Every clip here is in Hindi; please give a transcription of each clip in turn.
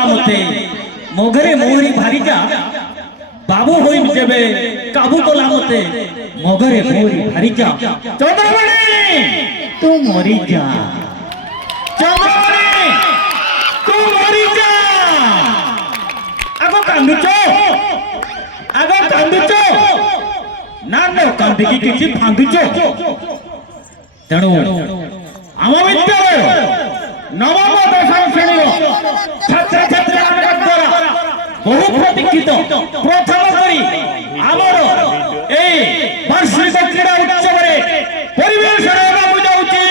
কলা মতে মগরে মোহরি ভারি যা বাবু হই যেবে কাবু কলা মতে মগরে মোহরি ভারি যা চন্দ্রমণি তু মরি যা চন্দ্রমণি তু মরি যা আগো কান্দুছ না না কান্দিকি কিছু ফাঙ্গুছ তেণু आम विद्यालय नवम दशम श्रेणी छात्र छात्री द्वारा बहु प्रतीक्षित प्रथम करी आमर ए वार्षिक क्रीड़ा उत्सव परिवेश जाऊँगी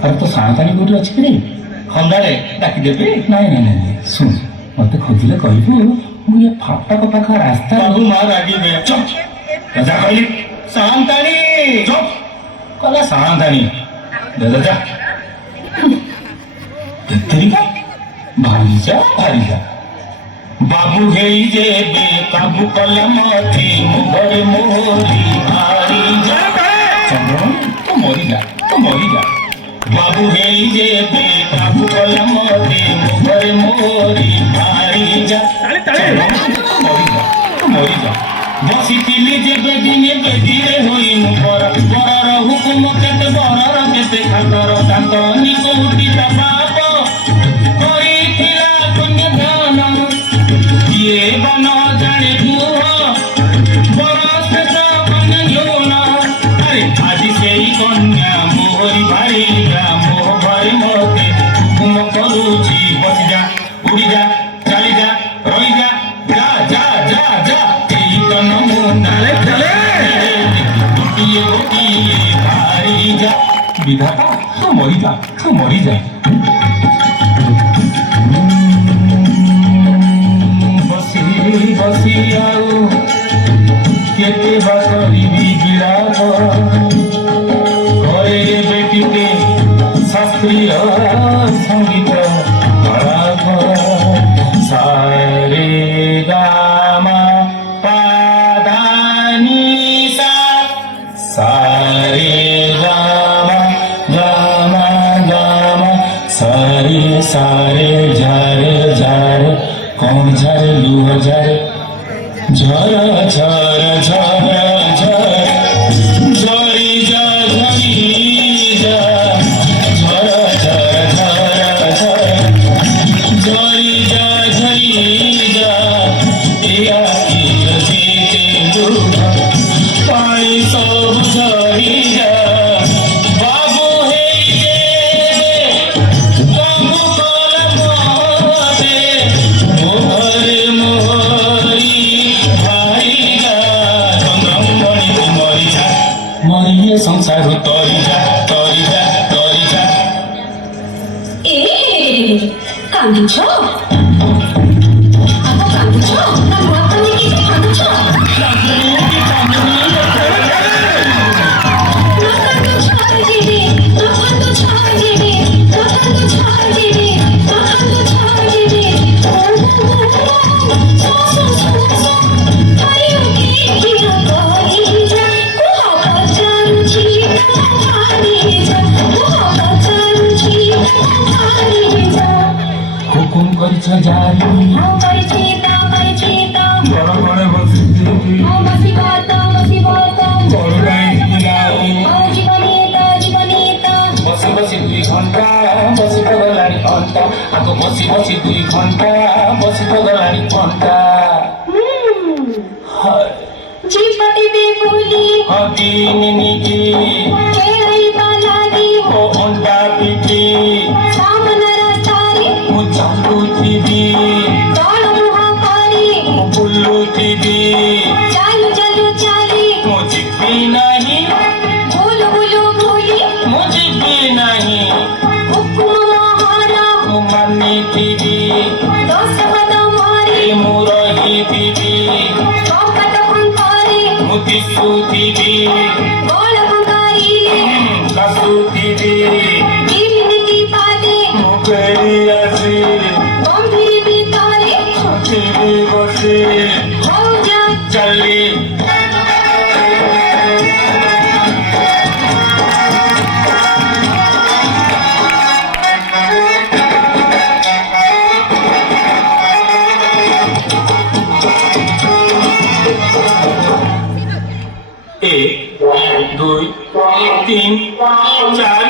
अरे तो सांतानी कोठी अछि कि खंडारे डाकी देबे नाही नाही नाही सुन मते खोजिले कहबो मु ये फाटक पाखा रास्ता बाबू मार आगे दे चुप जा कहली सांतानी चुप कला सांतानी दादा जा तेरी का भारी जा बाबू हेई जे बे काबू कलमती मुगरे मोरी भारी जा चंद्रन तो मोरी जा बाबू हेई जे बे काबू कलमती मुगरे मोरी भारी जा मोरी जा बसिथिली जे बेदिने बेदिरे होई मुकर बरर हुकुम केते बरर केते खातर तातनी कोठी ता बाप करिथिला कन्यादान ये बन जाने गुह बरस कन्या अरे आज सेई कन्या मोहरी भारी मोह भरे मते हुकुम करूची बस जा उड़ी जा चली जा रही जा जा जा जा जा एई तन मुंडाले चले गोटिए भारी जा विधाता तो मरी जा बसी आउ केते बा करिबी बिराग करे बेटीते शास्त्रीय संगीत राग सारे गामा पादानी सा सारे गामा गामा गामा सारे सारे झारे झारे कौन झारे लुह झारे झरा झरा झरा झरा झरी जा झरा झरा झरा झरा झरी जा या की जीते दुख पाई सब झरी जा बाबू हेई जे काबू कलमते मोहरे मोहरी भारी जा चंद्रमणि मरिए संसार तरी जा कांदुछ आप कांदुछ ना मुआपनी की कांदुछ हुकुम करिछ जारी बड़ बड़ बसी बसी 2 घंटा बसी पगलानी घंटा आगो बसी 2 घंटा बसी पगलानी घंटा जीपटी बेकुली हदी निनिकी केलाई बालागी ओ अंटा पिटी सामना रास्तारी मुझालू थीबी कालो मुहाकारी बुल्लू थीबी चालू चाली मुझे भी नहीं भूलू भूली मुझे भी তিন চার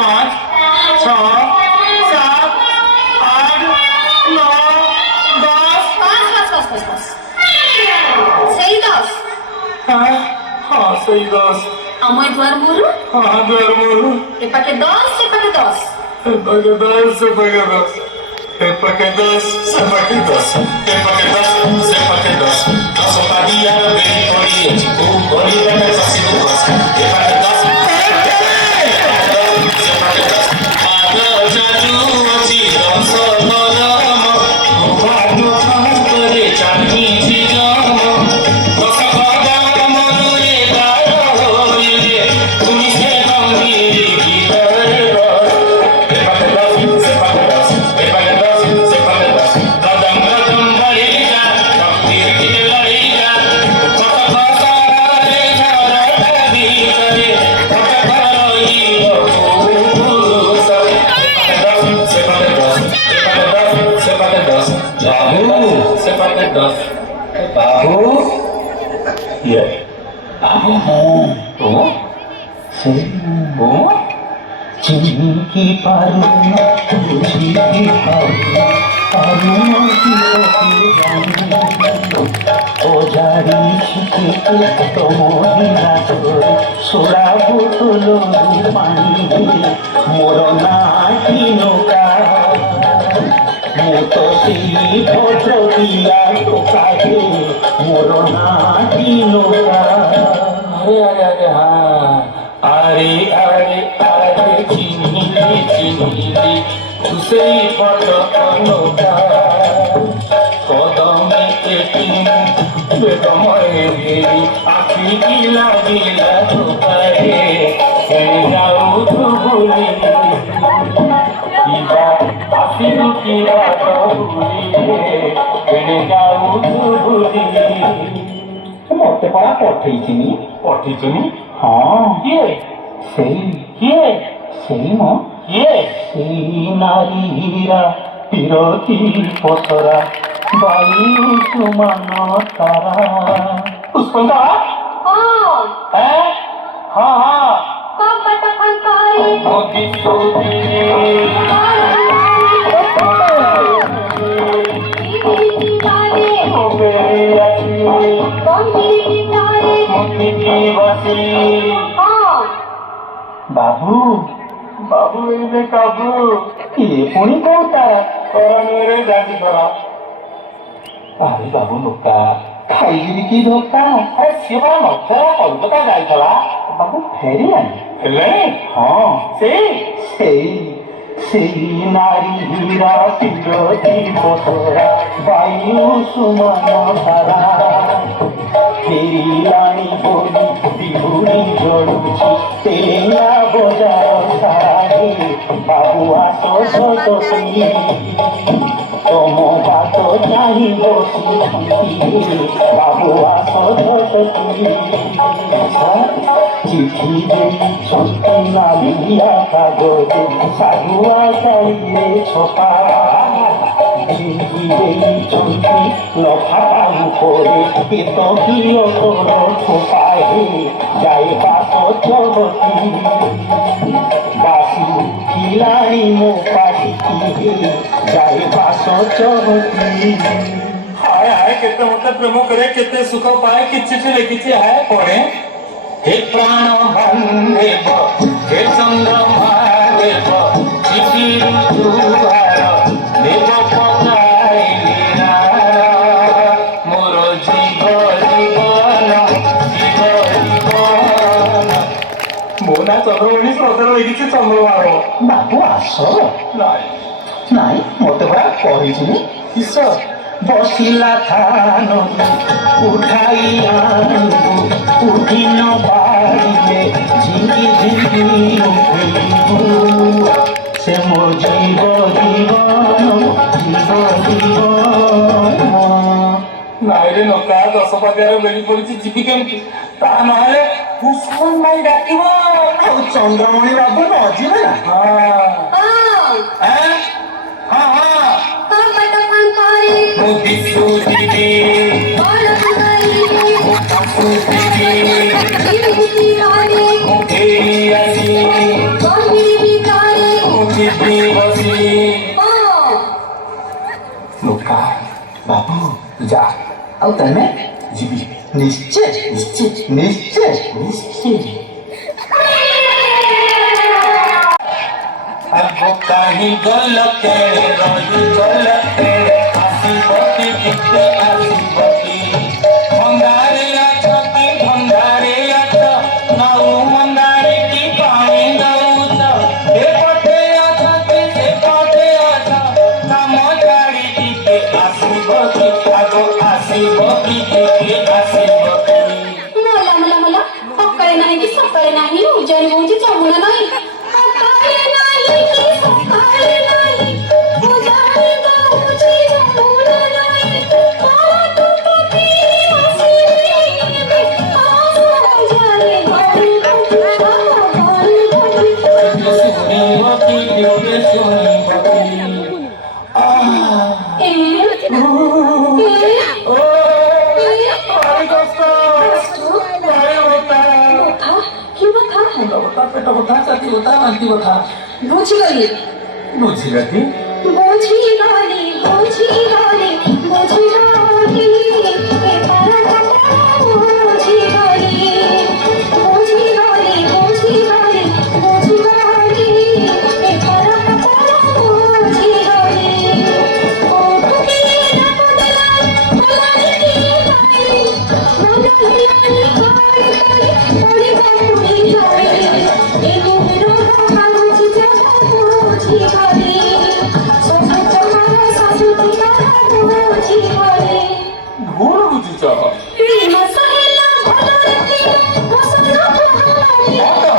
পাঁচ ছয় সাত আট নয় দশ বাস। সেই 10 হ্যাঁ হ্যাঁ সেই 10 আমায় দুয়ার মোড় হ্যাঁ দুয়ার মোড় এপাকে 10 সেপাকে 10 Sepaque 10, sepaque 10. Sepaque 10, sepaque 10. Sepaque 10, sepaque 10. Nosso padia, bem podia. O boli da mesa se não gosta. Sepaque 10, sepaque 10. Ada jaju aci dansa malama. Badu kare chani jijama. Dosa bada manure daro ye. Tumi se gambiri gitare ro. চিনকি পারু না বুঝি পারু ও জারি ছিকে তোমরা সোড়া বোতল পানি মোর নাকি নৌকা মোট সেই ভদ্র দিয়া টোকাহে মোর নাকি নৌকা अरे अरे अरे चिन्हिली चिन्हिली उसै पटकनोका कदमे एकिन बेगमय हेरी आखि गिला गिला ढोकाए जाऊ धुबुली इबा आसिरु किरा धुबुली जाऊ धुबुली মতে পড়া পঠেইছিনি पठिचुनी হ্যাঁ किए সেই किए সেই ম किए সেই নারীরা বিরতি পসরা বায়ু সমান তারা पुष्पंदा हाँ है हाँ हाँ कपट फंकारी मोदी सोदी मोदी की बसी বাবু बाबू मेरे काबू এ পুনি কোটা करा मेरे जाती करा আরে বাবু নোকা খাইলি কি ধোকা अरे शिवा नथरा कलकत्ता जाई थला বাবু ফেরি আনি हेले হ্যাঁ से সেই সেই নারীরা বিরতি পসরা বায়ু সমান তারা ফেরিলানি বলি বিহুরি জড়ুছি তেলেঙ্গা বজার সারে বাবু আসো সতী তম বাত চাহি বসি বাবু আসো সতী চিঠি ଦେଇଛନ୍ତି ନାଲିଆ କାଗଜେ ଶାଗୁଆ ଚାଳିରେ ଛପା ଚିଠି ଦେଇଛନ୍ତି ଲଫାଟା ଉପରେ କେତ କିଅ ତୋର ଛପାଏ ଯାଏ ବାସ ଜଗତି ବାସି ଖିଲାଣି ମୋ ପାଟିକି ଯାଏ ବାସ ଜଗତି हाय हाय केते मते प्रेम करे केते सुख पाए कि चिठी लिखिछि हाय पढ़े हे प्राण बंदेव हे चंद्रमा देव चिठी दुआर देव पकाई मोर जीव जीवन जीव जीवन मोना चंद्रमणि श्रोतार लिखिछि चंद्रमार ବାବୁ ଆସ ନାଇଁ ନାଇଁ ମତେ ପରା କହିଛି किस বসিলা থান উঠাই আনবু উঠিন বাড়িতে ঝিঙ্কি ঝিঙ্কি উঠিবু সে মো জীব জীবন জীব জীবন ନାଇରେ ନକା ଦଶ ପାଦିଆର ବେଳି ପଡିଛି ଯିବି କେମିତି ତା ନହେଲେ ପୁଷ୍ପନ ନାଇଁ ଡାକିବ ଆଉ ଚନ୍ଦ୍ରମଣି ବାବୁ ନ ଯିବେ ନା हाँ ହଁ ହଁ कपट फंकारी ମୋଦି ସୁଦିଦି बाल फंकारी ସୁଦିଦି चिमकी वाले মুখেই আসি গভীর ভিতরে উঠিতে বসি ও লোকা বাবু যা ଆଉ ତମେ ଯିବି ନିଶ୍ଚୟ ନିଶ୍ଚୟ ନିଶ୍ଚୟ ନିଶ୍ଚୟ ଆଗ କାହିଁ ଗଲ କେଳେ ରହିଗଲ କେଳେ ଆସିବଟି ଟିକେ ଆସିବଟି ଭଙ୍ଗାରେ ଅଛ କି ଭଙ୍ଗାରେ ଅଛ ନଉ ମନ୍ଦାରେ କି ପାଣି ଦଉଛ ଏପଟେ ଅଛ କି ସେପଟେ ଅଛ କାମ ଛାଡ଼ି ଟିକେ ଆସିବ କି ଆଗ ଆସିବ କି ଟିକେ ଆସିବ କି মোলা মোলা মোলা সকালে নাই কি সকালে নাই উজানি বলছি যমুনা নয় সকালে নাই কি সকালে নাই উজানি বলছি যমুনা নয় কত কবি আসি রে আসরে ঘরে ঘরে শুনিব কি ଟିକେ শুনিব কি এ ও ভারি কষ্ট ভারি ব্যথা কি কথা মুଣ୍ଡ ব্যথা পেট ব্যথা ଛାତି ବ୍ୟথା ବାନ୍ତି ବ୍ୟথା বুঝিগলি ବୁଝିଲା କି বুঝিগলি বুঝিগলি বুঝিগলি এ পারা কথা বুঝিগলি বুঝিগলি বুঝিগলি বুঝিগলি এ পারা কথা বুঝিগলি ও তুমি না বদলা বলাই কি পাই মনে হিলানি করে করে পড়ে বাবুই জয় এ মুমিরো কাগজ যা বুঝিগলি সবুজ মারা সাজু দিলা বুঝিগলি ଭୁଲ ବୁଝିଛ প্রেম সহেলা ভালো রাখি মসনা ভালো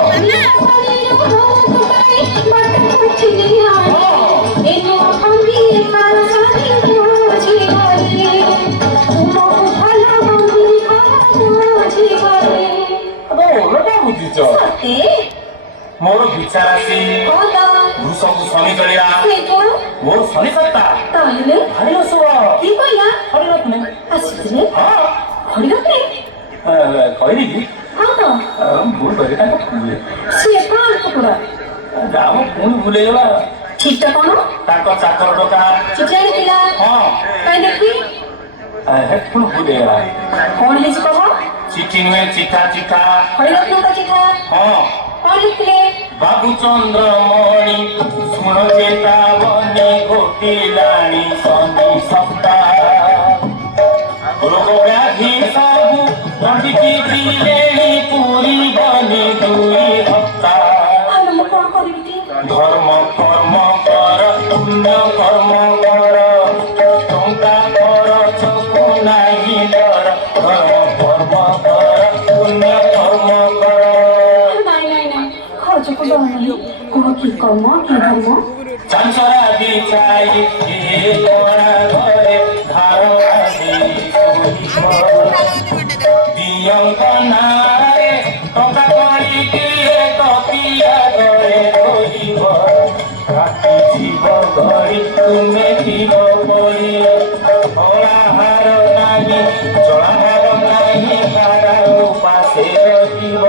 ଓଲଟା ବୁଝିଛ ମୋର ବିଚାର ଆସି ବୃଷକୁ ଶନି ଚଳିଲା ମୋର ଶନି ସତ୍ତା ଭାରି ଅସୁର ଶନି ରତ୍ନେ କହିଲି କି ଭୁଲ କରି ତାଙ୍କ ଯାହା ପୁଣି ଭୁଲେଇଗଲା ତାଙ୍କ ଚାକର ଟଙ୍କା ହଁ ପୁଣି ଭୁଲେଇଗଲା ଚିଠି ନୁହେଁ ଚିଠା ଚିଠା ହଁ ବାବୁ ଚନ୍ଦ୍ରମଣି ଶୁଣ ଚେତାବନୀ ଘୋଟିଲାଣି ଶନି ସପ୍ତାହ ରୋଗ ବ୍ୟାଧି ସବୁ ତଣ୍ଟିକି ଦିଲେଣି ପୁରିବନି ଦୁଇ ହପ୍ତାହ ଧର୍ମ କର୍ମ କର ପୁଣ୍ୟ କର୍ମ କର ଟଙ୍କା ଖରଚକୁ ନାହିଁ ଡର ଧର୍ମ କର୍ମ କର ପୁଣ୍ୟ କର୍ମ କର ଚାଞ୍ଚରା ବିଛାଇ ଏ କଣା ଘରେ ଧାର ଆଦି ଦିଅଙ୍କ ନାଁରେ ଟଙ୍କା କରିକିଏ କପିଆ ଘରେ ରହିବ ରାତି ଯିବ ଘଡ଼ି ତୁମେ ଯିବ ପଡ଼ି ଅଳାହାର ନାହିଁ ଜଳାହାର ନାହିଁ ତାରା ଉପାସେ ରହିବ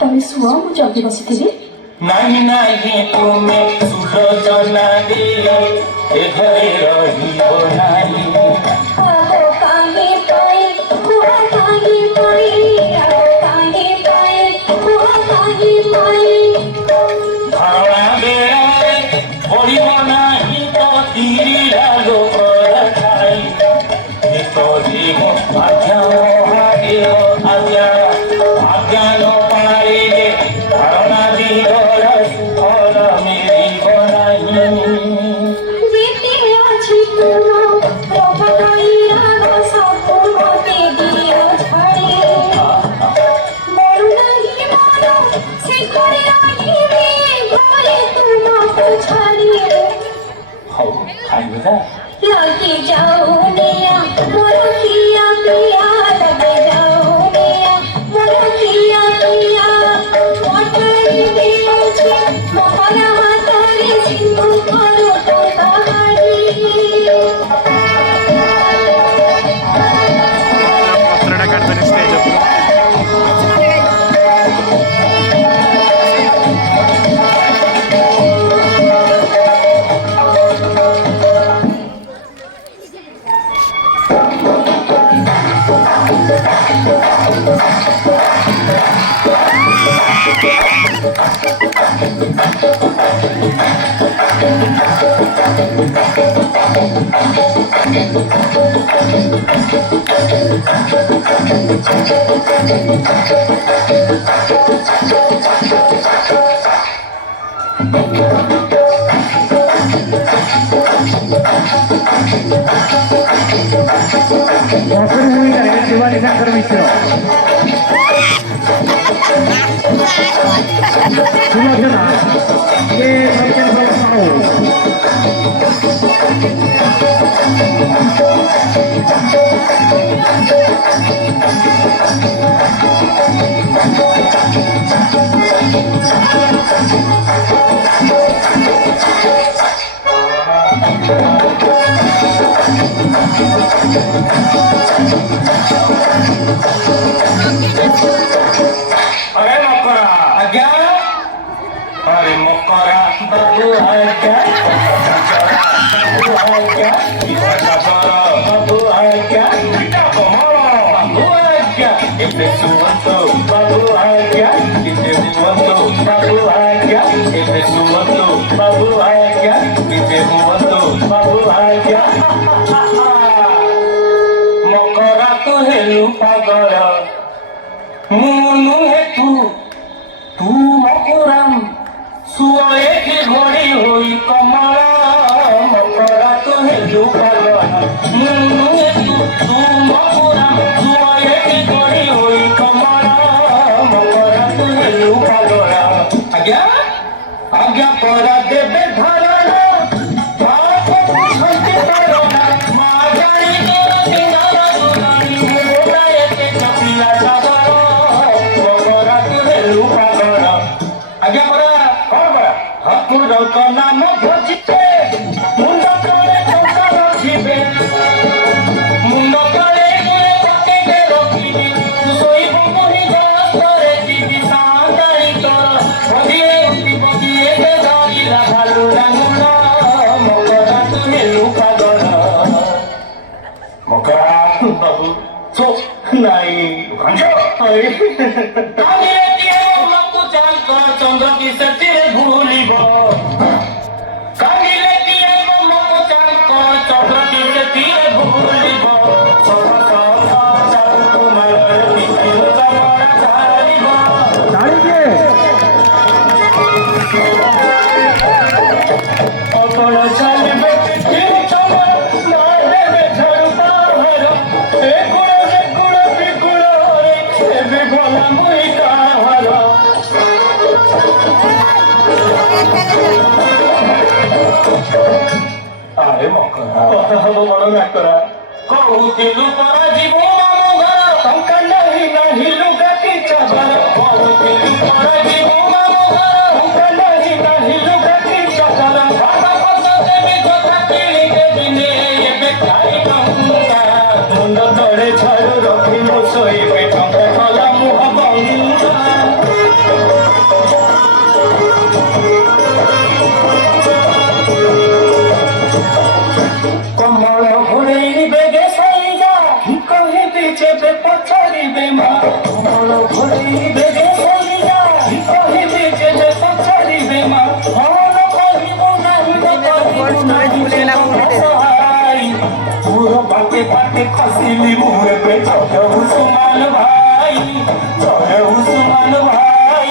ତମେ ଶୁଅ ମୁଁ ଜଗି ବସିଥିବି ନାହିଁ ନାହିଁ ତୁମେ ସୁଲୋଚନା ଦେଇ ଏ ଘରେ ରହିବ ନାହିଁ ଆଗୋ କାହିଁ ପାଇ କୁହ କାହିଁ ପାଇ ଆଗୋ କାହିଁ ପାଇ କୁହ କାହିଁ ପାଇ ଧାରଣା ବେଳରେ ପଡ଼ିବ ନାହିଁ ତ ତିରିଲା ଲୋକର ଛାଇ ଏକ ଜୀବ ଆଜ୍ଞା ମହାଦେବ ଆଜ୍ଞା ଆଜ୍ଞା ନ ପାଳିଲେ ଧାରଣା ଦିଗର ସୁଫଳ ମିଳିବ ନାହିଁ ଯେତେ ଅଛି ତୁମ ପ୍ରଭୁ ରାଗ ସବୁ ମତେ ଦିଅ ଛାଡ଼ି ବଳୁ ନାହିଁ ମନ ସେ ଘରେ ରହିବେ ଘରେ ତୁମକୁ ଛାଡ଼ି ହଉ ଖାଇବ ଯା लगे जाओ मिया मोरा किया पिया लगे जाओ मिया मोरा किया पिया मोटर दियो छे मोहरा हातरे सिंधु करो तो कहानी पत्रटा काढताना स्टेज মকর ভূমিকারে শিবানী শঙ্কর মিশ্র সুলোচনা কে সত্যেন সাউ अरे मकरा आज्ञा अरे मकरा बाबू आज्ञा बाबू आज्ञा बाबू आज्ञा बाबू आज्ञा इते सुवंतो बाबू आज्ञा इते सुवंतो बाबू आज्ञा इते सुवंतो बाबू आज्ञा इते सुवंतो बाबू आज्ञा मकरा तू हेलु पागल मुनु है तू मकुराम सुए की घोड़ी हुई कमला मकरा तू है पागल मुनु है तू मकुराम सुए की घोड़ी हुई कमला मकरा तू है पागल आज्ञा आज्ञा परा देवे धरना बाप छंती करना मागारी तोर किनारा दुलारी मोटा एके चपिला सागर मकरा तू है पागल आज्ञा परा कौन परा ठाकुर का नाम भजिते मुंड तले टंका रखिबे मुंड तले गुरे पकेटे रखिबे तू सोइब मोहि गस्तरे जीवी सातारी तोर बदिए उठी बदिए के धरिला भालु रांगुला मकरा तू है पागल मकरा बाबू सो नाई भंजो कालिए दिए मकु चांद चंद्र की सतीरे भूलिब कालिए दिए मकु चांद चंद्र की सतीरे भूलिब कुमार बिपिन चमड़ा धारिब দাঁড়িয়ে অতল চালিবে পৃথিবী চমড় মার দেবে ঝড় পাহাড় এ গুড় বিগুড় রে এবে গলা মুই কাহার আরে মকরা কথা হব বড় নাকরা কহুতিলু পরা জীব মামু ঘর টঙ্কা নাহি নাহি লুগা কি চাবার কহুতিলু পরা জীব মামু ঘর টঙ্কা নাহি নাহি লুগা কি চাবার বাবা কথা দেবি কথা কিনি দেবি নে এবে খাই টঙ্কা মুন্ড তଳେ ছাড়ু রখি মো শোইবে টঙ্কা কলা মুহ বঙ্গা কমল ঘুরেই বেগে সাইজা কহিবি চেপে পছাড়িবে মা কমল ঘুরেই বেগে সাইজা কহিবি চেপে পছাড়িবে মা হন কহিব নাহি সহায় পুরো পাতে পাতে খসিলি মুহে পে জয় উসমান ভাই জয় উসমান ভাই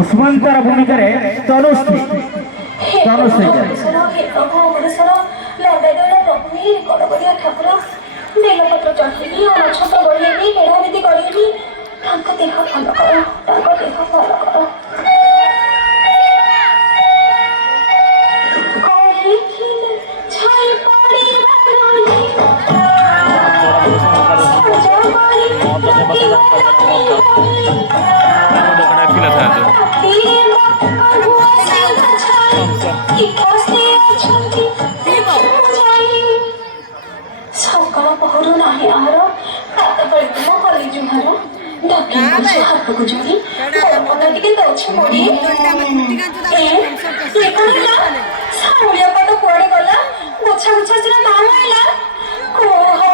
উসমান তার ভূমিকারে তনুশ্রী তনুশ্রী ଠାକୁର ବେଲପତ୍ର ଚଢ଼େଇବି ଅଣଛତ ବଢ଼େଇବି ବେଢ଼ାବିଧି କରେଇବି ତାଙ୍କ ଦେହ ଭଲ କର ତାଙ୍କ ଦେହ ଭଲ କର ଛାଇ ସକାଳ ପହରୁ ନାହିଁ ଆହାର ହାତ ପଡ଼ିଥିବ କଲି ଜୁହାର ଡାକି ହାତକୁ ଯୋଡ଼ି ବରପଦା ଟିକେ ଦଉଛି ମୋଡ଼ି ସାଉଳିଆ ପାଦ କୁଆଡ଼େ ଗଲା ଗୋଛା ଗୋଛା ସିନା ନାମ ହେଲା କୋହ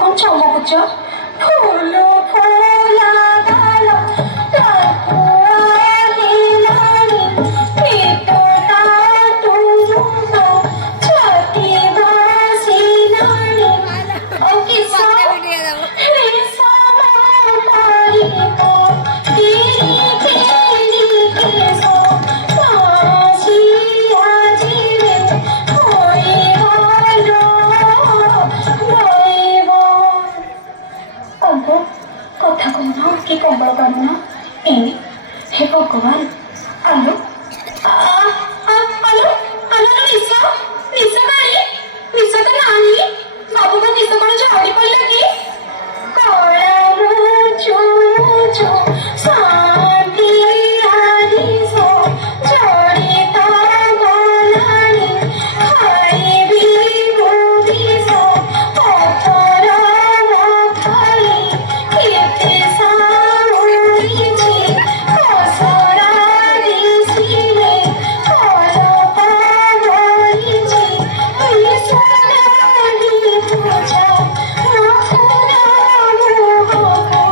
కొంచెం కూర్చో పూలు పూలగాల తక్కువని పీతో తాటుతో ఛాతి వాసినాని ఓకే సో কথা কম না কি কম্বল পারবো না হে ভগবান আলো আলো আলো নিশা নিশা নাই নিশা তো নাই বাবুকে নিশা করে ঝাড়ি পড়লো কি কড়া মুচু মুচু শান্তি আদিসো জড়িতা গলানি খাইবি বুদিসো পথরা খাই কেতে সাউরিছি কসরা দিছিলে কলতা গরিছি ইসরানি পুছা নখরা মুহকো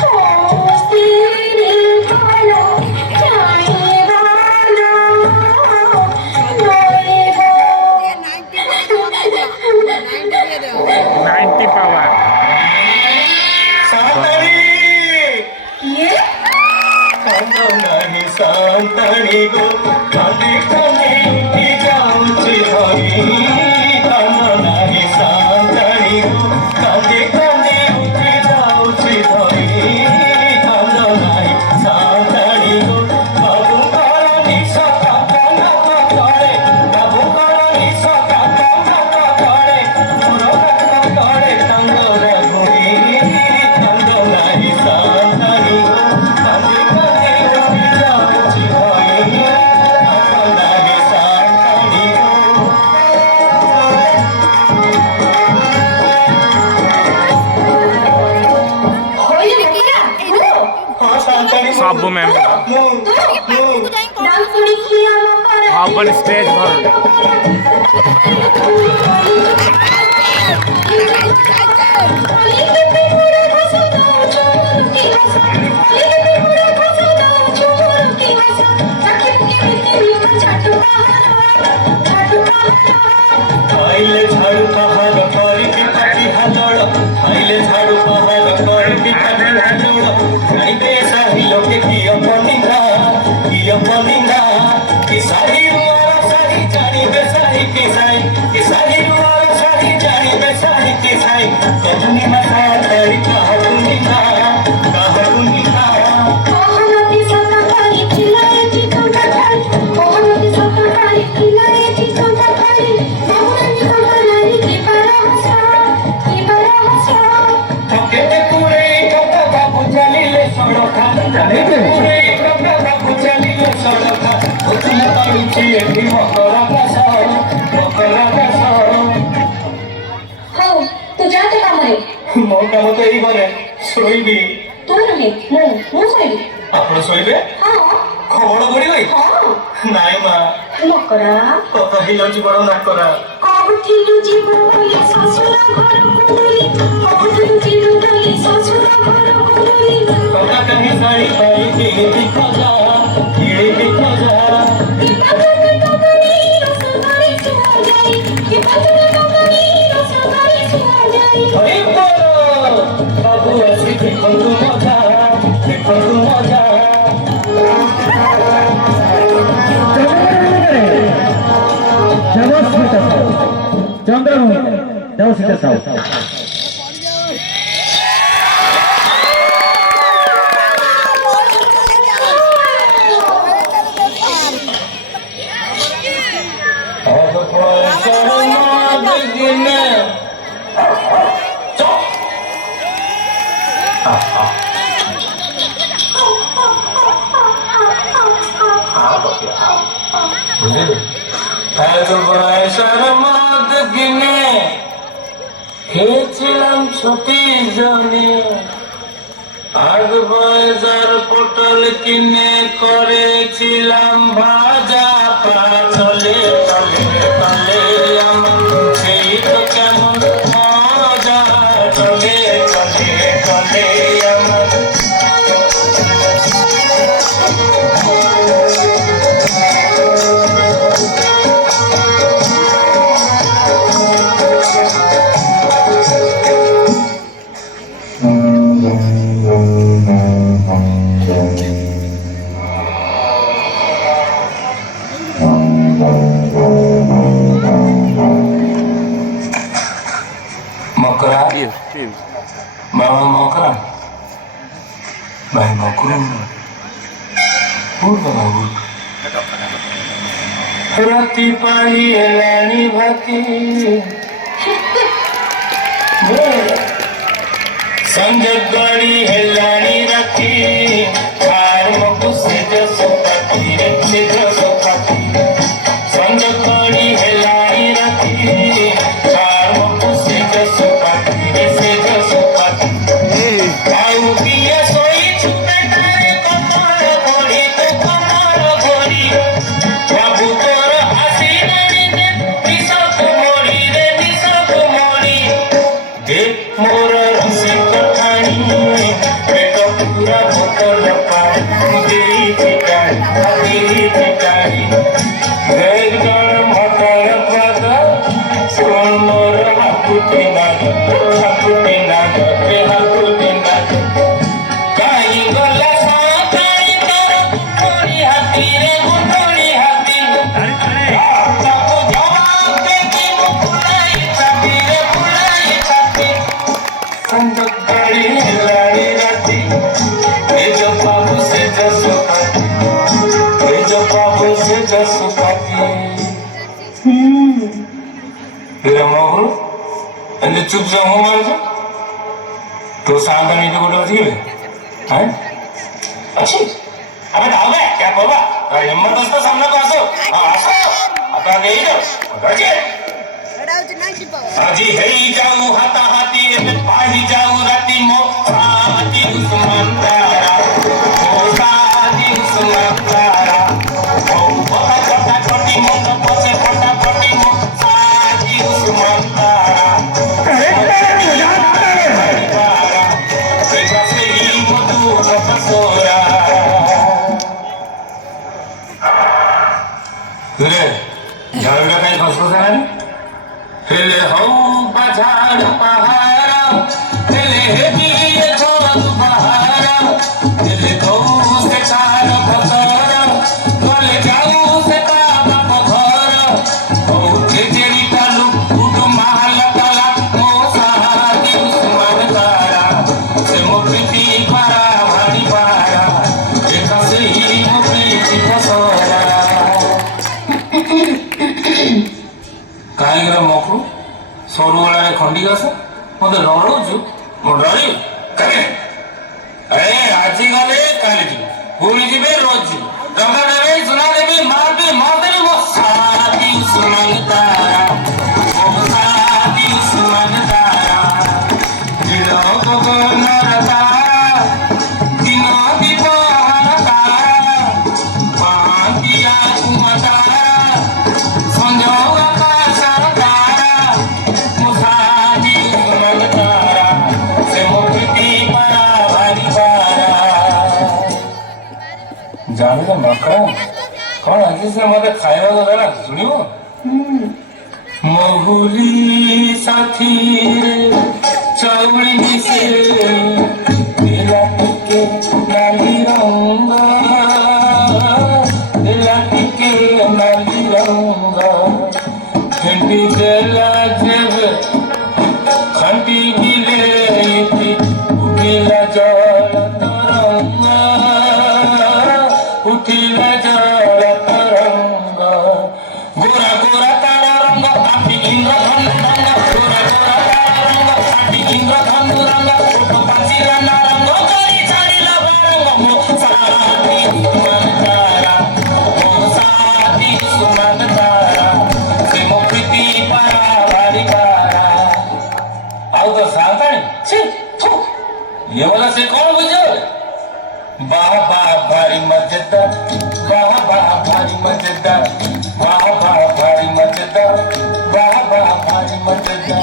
পোস্তিরি কালো চাইবানো নইবো 90 পাওয়ার शांतनी ये कांदो नाही शांतनी गो कांदे कांदे की जाऊची हरी कांदो नाही शांतनी गो कांदे कांदे की जाऊची हरी कांदो नाही शांतनी गो बाबू करानी सका काना करे बाबू करानी सका काना करे पुरो काना करे तंगो रे घुरी कांदो नाही शांतनी गो कांदे कांदे की जाऊची हरी कांदो नाही शांतनी गो হইলে মোরা हाँ शांतनी सब मैम নাম শুনি কি আমার পারে अपन स्टेज पर आइले झाड़ू पहाड़ करी की पाटी हालड़ आइले झाड़ू पहाड़ करी की पाटी हालड़ जाइबे साही लोके की अपनिंदा कि साही रुआर साही जानिबे साही की साही रुआर साही जानिबे साही की साही कजुनी मसा करी कहतुनी ना पकेटे पूरे कपड़ा बाबू चलिले सड़का जाने पूरे कपड़ा बाबू चलिले सड़का उठिल पाउची एठी मकरा कासा ହଉ ତୁ ଯା ତୋ କାମରେ ମୋ କାମ ତ ଏଇ ଘରେ ଶୋଇବି ତୁ ନୁହେଁ ମୁଁ ଶୋଇବି ଆପଣ ଶୋଇବେ ହଁ ଖବର ପଡ଼ିବେ ହଁ ନାଇଁ ମା ମକରା କଥା ହେଇଯାଉଛି ବଡ ନାକରା କହୁଥିଲୁ ଯିବୁ ବୋଲି ଶ୍ୱଶୁର ଘରକୁ କହୁଥିଲୁ ବୋଲି ଶ୍ୱଶୁର ଘରକୁ କଥା କାହିଁ ଶାଢ଼ୀ ପାଇ କିଏ ଖୋଜା ହରି ବୋଲ ବାବୁ ଆସି ଦେଖନ୍ତୁ ମଜା चंद्रभूमि देवसीता साहू अब शर्मा दिने शर्माद गिने খেয়েছিলাম ছুটি জনে আগ বাজার পটল কিনে করেছিলাম ভাজা পাচলে তলে তলে সেই তো কেমন মজা Mama Mokra. Bye Mokrum. Purva Babu. Rati Pali Elani Bhati. Sanjay Gadi Elani Rati. Karma Sija Sopati. Sija Sopati. Sanjay Gadi Elani Rati. Karma Sija Sopati. Sija Sopati. Au Pia Soi Chupe Tare Kamara Gori To Kamara Gori. Babu Tora Hasina Nide Nisa Kumori Re Nisa Kumori. Dek Mora Rasi Kathani. Beka Pura Botol Pai. Mudei Chitari. Mudei Chitari. Dek Dara Matar Pada. Son Mora Hakuti Naga. Hakuti Naga. Hakuti Naga. Kai Gola Sakai Tara Gundori Hati Re Gundori Hati. Taku Jawab Deki Mupulai Tapi Re Pulai Tapi. Sanjak Gadi Hilani Rati. Ejo Babu Seja Sukati. Ejo Babu Seja Sukati. Bila mau ande चुप जाओ मान जा तो सांगा नहीं तो बोलो जी हैं अच्छी अबे डाल दे क्या बोला हिम्मत दोस्तों सामने को आसो आसो आता गई ना बजे आजी है जाऊ हाथा हाथी में पाही जाऊ राती मो सादी उस्मान तारा ओ सादी उस्मान तारा ओ पता पता छोटी मो तो पछे पटा पटी मो सादी उस्मान तारा झाड़ का कहीं फंसो से नहीं hele ho bazar pahara hele he ye chod bahara hele ko se char bhakara kole jau se ta bakhara o jeri talu ut mahal kala mo sahati usman tara se mukriti para bhari para ekase hi mukriti pasora କାହିଁକିରେ ମକୁ ସରୁବେଳେ ଖଣ୍ଡି ଘାସ ମତେ ଡରଉଛୁ ମୁଁ ଡରିବି କାଲି ଆଜି ଗଲେ କାଲି ଯିବି ପୁଣି ଯିବେ ରୋଜ ଯିବି ଟଙ୍କା ଦେବେ ସୁନା ଦେବି ମାରବି ମାରଦେବି ମୋ ସାଥି ଉସ୍ମାନ ତାରା ମୋ ସାଥି ଉସ୍ମାନ ତାରା ଦିନ ଗଗନର ତାରା ଦିନ ଦୀପହର ତାରା ପାନ୍ତିଆ କୁମା ତାରା ସଞ୍ଜ ଜାଣିଲ ମକରା କଣ ଆଜି ସେ ମତେ ଖାଇବାକୁ ଦେଲା ଶୁଣିବ ମହୁଲି ସାଥିରେ ଚାଉଳି ମିଶେ ଦେଲା ଟିକେ ନାଲି ରଙ୍ଗ ଦେଲା ଟିକେ ନାଲି ରଙ୍ଗ ଫେଣ୍ଟି ଦେଲା ଯେବେ ଖାଣ୍ଟି ବିଲେଇତି ଉଠିଲା ଜଳ ତରଙ୍ଗ उठिला जल तरंग गोरा गोरा तारा रंग काटी इंद्र धनु रंग गोरा गोरा तारा रंग काटी इंद्र धनु रंग फोटो पाचिला ना रंग करी छाड़िला बारंग मो साथी सुमन तारा से मो प्रीति पारा भारी पारा आओ तो सावधानी छी थू ये वाला से कौन बुझो वाह वाह भारी मजेदार वाह वाह भारी मजेदार वाह वाह भारी मजेदार वाह वाह भारी मजेदार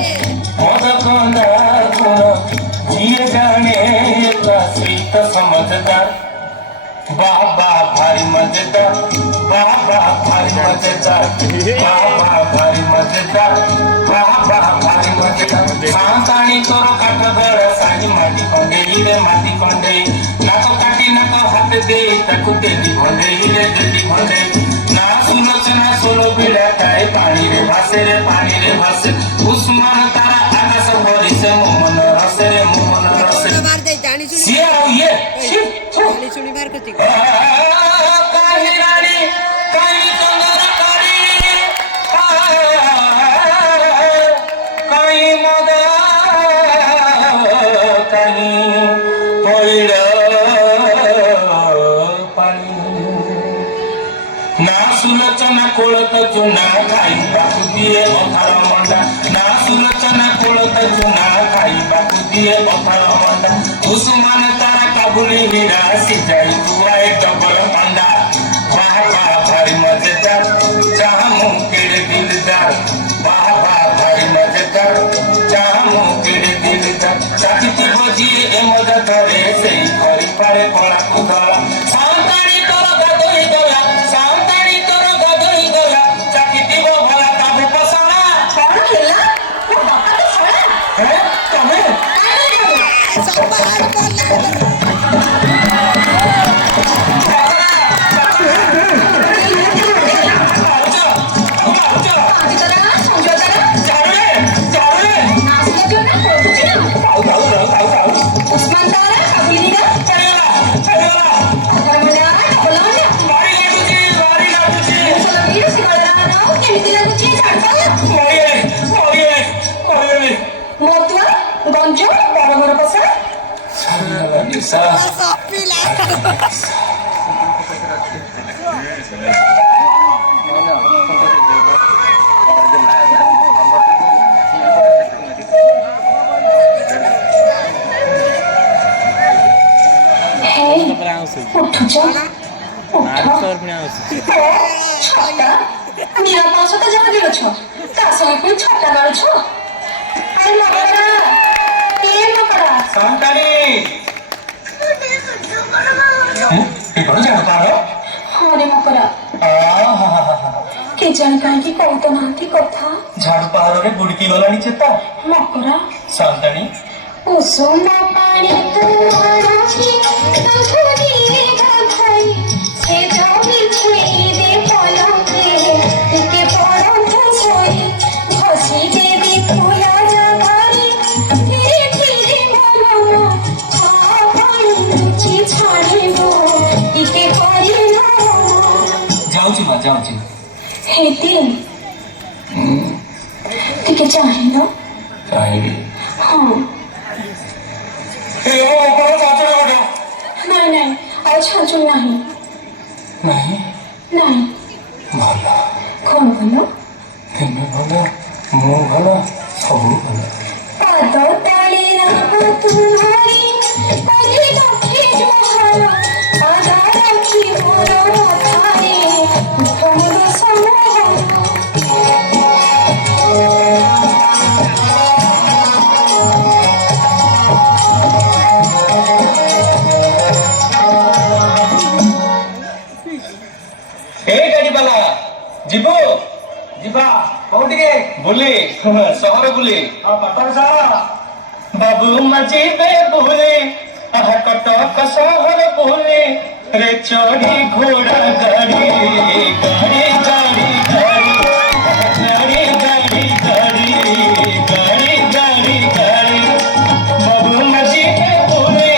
मद कोना गुण जिए जाने का सीत समझदार वाह वाह भारी मजेदार वाह वाह भारी मजेदार वाह वाह भारी मजेदार वाह वाह भारी मजेदार सांतानी तोर काट बेड़ साई माटी कंडेई रे माटी कंडेई नाक काटी नाक हाथ दे ताकू देली भंडेई रे देली भंडेई ना सुनो चना सोलो बिड़ा काए पानी रे भासे उस्मान तारा आकाश भरी से मोमन ସିଏ ଆଉ ଇଏ ଶୁଣି ବାହାର କରୁଛି କାହିଁ ରାଣୀ କାହିଁ ଚନ୍ଦନ କାଳି କାହିଁ ମଦ କାହିଁ ପଇଡ଼ ପାଣି ନା ସୁଲୋଚନା କୋଳଥ ଚୁନା ଖାଇବାକୁ ଦିଏ ଅଧାର ମଣ୍ଡା ନା ସୁଲୋଚନା କୋଳଥ ଚୁନା ଖାଇବାକୁ ଦିଏ ଅଧାର ମଣ୍ଡା କୁସୁମାନ ତାରା କାବୁଲି ହୀରା ସିଝାଇ ତୁଆଏ ଡବଲ ଅଣ୍ଡା ବାହା ବାହା ଭାରି ମଜେଦାର ଚାହା ମୁଁ କେଡ଼େ ଦିଲଦାର ବାହା ବାହା ଭାରି ମଜେଦାର ଚାହା ମୁଁ କେଡ଼େ ଦିଲଦାର ଚାକିଥିବ ଯିଏ ଏ ମଜା ଧରେ ସେଇ କରିପାରେ କଳାକୁ ଧଳା ସାନ୍ତାଣୀ ତୋର ଗାଧୋଇ ଗଲା ସାନ୍ତାଣୀ ତୋର ଗାଧୋଇ ଗଲା ଚାକିଥିବ ଭଲା କାବୁ ପସଣା କଣ ହେଲା ମୋ ବାପା ତ ଶଳା ତମେ ସବୁ ବାହାର କଲା ଗଞ୍ଜ ବଡ ବଡ ପସା ପିଲା ଉଠୁଛ ଛଟା ନିରାପଦ ସହିତ ଯାହା ଦେଉଛ ତା ସଙ୍ଗେ ପୁଣି ଛଟା ମାରୁଛ ଆରେ ମକଡ଼ା ଏ ମକଡ଼ା ସାନ୍ତାଣୀ କଣ ଜାଣିପାର ହଁ ରେ ମକଡ଼ା କେଜାଣି କାହିଁକି କହୁନାହାନ୍ତି କଥା ଝାଡୁ ପାହାରରେ ବୁଡିକି ଗଲାଣି ଚେତା ମକଡ଼ା ସାନ୍ତାଣୀ କୁସୁମ ପାଣି ତୁଆରଛି ତାଙ୍କୁ দিয়ে গাথাই সে জমি ছুঁই দে পলকে টিকে পড়ন্ত ছই ঘষি দেবি ফুলা জাগারি ধীরে ধীরে ভালো পানি লুচি ছাড়িব টিকে করি না যাଉଛି মা যাଉଛି হেতি টিকে চাহিল କାହିଁକି ହଁ ଏ ମୋ ଉପର ଚାଚୁର ଗୋଟେ ନାଇଁ ନାଇଁ ଆଉ ଛାଞ୍ଚୁ ନାହିଁ ନାହିଁ ନାଇଁ ଭଲ କଣ ଭଲ ତୁମେ ଭଲ ମୁଁ ଭଲ ସବୁ ଭଲ ପାଦ ତଳେ ରାଗ ତୁମାରି ପାଖି ପାଖି ଜୋହାର ପାଦ ରାଖି ମୋର ଥାଏ ତମର ସମୟ ଏ ଗାଡି ବାଲା ଯିବୁ ଯିବା କୋଉଠିକି ବୁଲି ସହର ବୁଲି କଟକ ସହର ବାବୁ ମାଝିବେ ବୁଲି କଟକ ସହର ବୁଲି ରେ ଚଢି ଘୋଡ଼ା ଗାଡି ଗାଡି ଗାଡି ଗାଡି ଗାଡି ଗାଡି ଗାଡି ଗାଡି ଗାଡି ଗାଡି ବାବୁ ମାଝିବେ ବୁଲି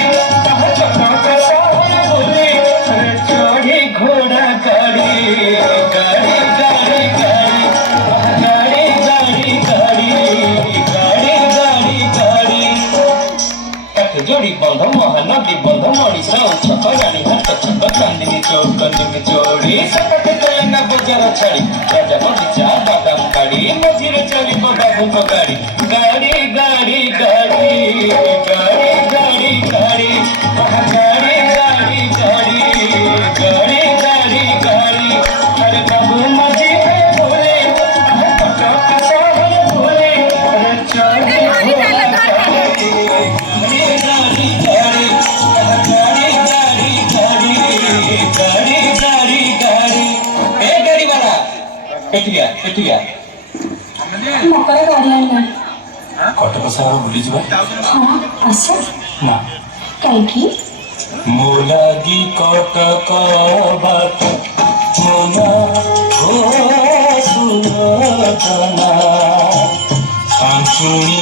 କଟକ ସହର ବୁଲି ରେ ଚଢି ଘୋଡ଼ା ଗାଡି ଗାଡି ଗାଡି ଗାଡି ଗାଡି ଗାଡି ଗାଡି ଗାଡି ଗାଡି କାଠ ଯୋଡି ବନ୍ଧ ମହାନଦୀ ବନ୍ଧ ମଣିଷ ଛକ ରାଣୀ ହାତ ଛକ ଚାନ୍ଦିନୀ ଚୋଡ଼ି ସେପଟେ ଗଲେ ନା ବଜାର ଛାଡି ରାଜା ବଗିଚା ବାଦାମ ଗାଡି ମଝିରେ ଚାଲିବ ବାବୁଙ୍କ ଗାଡି ଗାଡି ଗାଡି ଗାଡି ଗାଡି ଗାଡି ଗାଡି ଗାଡି ଗାଡି ଗାଡି ଗାଡି ଗାଡି ଗାଡି ଆରେ ବାବୁ ମାଝି ଭୁଲେ କଟକ ସହର ଭୁଲେ ଚଢି ଘୋଡ଼ା ଗାଡି ଗାଡି ଗାଡି ଗାଡି ଗାଡି ଗାଡି ଗାଡି ଗାଡି ଗାଡି ଏ ଗାଡି ବାଲା ଏଠିଆ ମକଡ଼ା ଗାଡ଼ି ଆଣିଲାଣି କଟକ ସହର ବୁଲିଯିବା ହଁ ଆସ ନା କାହିଁକି ମୋ ଲାଗି କଟକ ବାଟ ମୋନା ଓ ସୁରତନା କାଞ୍ଚୁଣି